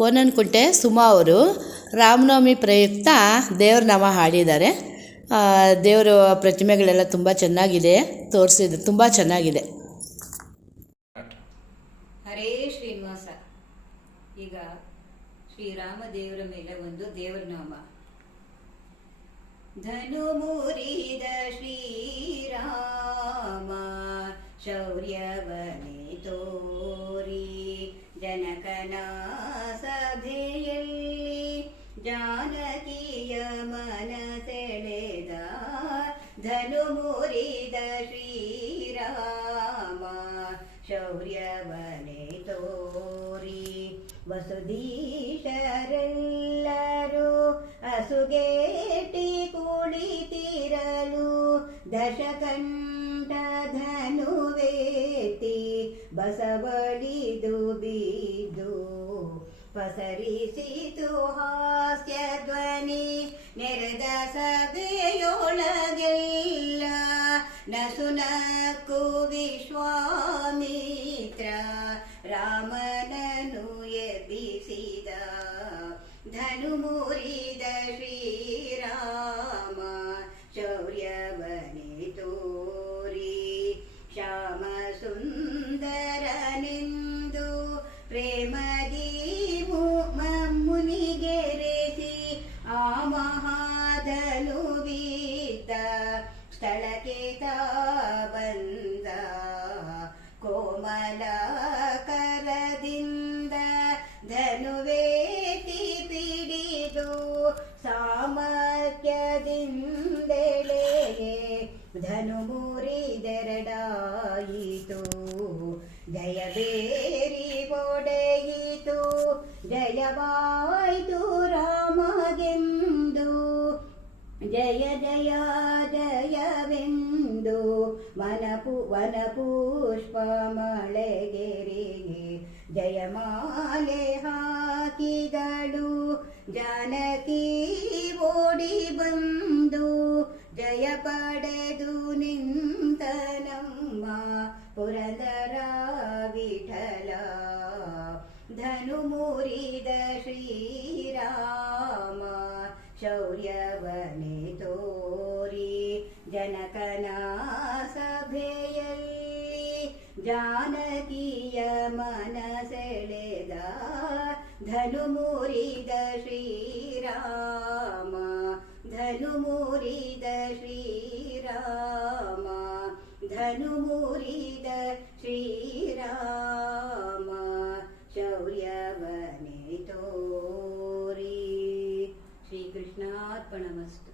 ಕೋನನಕುಂಟೆ ಸುಮಾ ಅವರು ರಾಮನವಮಿ ಪ್ರಯುಕ್ತ ದೇವ್ರ ನಾಮ ಹಾಡಿದ್ದಾರೆ. ದೇವರ ಪ್ರತಿಮೆಗಳೆಲ್ಲ ತುಂಬ ಚೆನ್ನಾಗಿದೆ, ತೋರಿಸಿದ್ರು, ತುಂಬ ಚೆನ್ನಾಗಿದೆ. ಹರೇ ಶ್ರೀನಿವಾಸ. ಈಗ ಶ್ರೀರಾಮ ದೇವರ ಮೇಲೆ ಒಂದು ದೇವರ ನಾಮ. ಧನು ಮುರಿದ ಶ್ರೀರಾಮ ಶೌರ್ಯವನೆ ತೋರಿ ಜನಕನ ಸಭೆಯಲ್ಲಿ ಜಾನಕಿಯ ಮನ ಸೆಳೆದ. ಧನು ಮುರಿದ ಶ್ರೀರಾಮ ಶೌರ್ಯವನೆ ತೋರಿ ವಸುಧೀಶರೆಲ್ಲರೂ ಅಸುಗೇಟಿ ಕುಳಿತಿರಲು ದಶಕಂಠ ಧನುವೇತಿ ಬಸವಳಿದು ಬಿದ್ದು ಪಸರಿಸಿತು ಹಾಸ್ಯ ಧ್ವನಿ ನೆರೆದ ಸಭೆಯೊಳಗೆಲ್ಲ. ನಸುನಕ್ಕು ವಿಶ್ವಾಮಿತ್ರ ರಾಮನನು ಎಬ್ಬಿಸಿದ. ಧನು ಮುರಿದ ಶ್ರೀರಾಮ ಶೌರ್ಯವನೆ ತೋರಿ ಶ್ಯಾಮ ಸುಂದರನೆಂದು ಪ್ರೇಮದಿ ಮುನಿಗೆರೆಸಿ ಆ ಮಹಾಧನು ಬಿದ್ದ ಸ್ಥಳಕ್ಕೆ ತಾ ಬಂದ. ಕೋಮಲ ಕರದಿಂದ ಧನುವೇತಿ ಪಿಡಿದು ಸಾಮರ್ಥ್ಯದಿಂದೆಳೆಗೆ ಧನು ಮುರಿದೆರಡಾಯಿತು. ಜಯಬೇರಿ ಒಡೆಯಿತು, ಜಯವಾಯಿತು ರಾಮಗೆಂದು. ಜಯ ಜಯ ಜಯವೆಂದು ವನಪುಷ್ಪ ಮಳೆಗೆರೆಗೆ ಜಯಮಾಲೆ ಹಾಕಿದಳು. ಜಾನಕಿ ಓಡಿ ಬಂದು ಜಯ ಪಡೆದು ನಿಂತನಮ್ಮ ಪುರಂದರ ವಿಠಲ. ಧನು ಮುರಿದ ಶ್ರೀರಾಮ ಶೌರ್ಯವನೆ ತೋರಿ ಜನಕನ ಸಭೆಯಲ್ಲಿ ಜಾನಕಿಯ ಮನ ಸೆಳೆದ. ಧನು ಮುರಿದ ಶ್ರೀರಾಮ ಧನು ಮುರಿದ ಶ್ರೀರಾಮ ಧನು ಮುರಿದ ಶ್ರೀರಾಮ ಶೌರ್ಯವನೆ ತೋರಿ. ಶ್ರೀಕೃಷ್ಣಾರ್ಪಣಮಸ್ತು.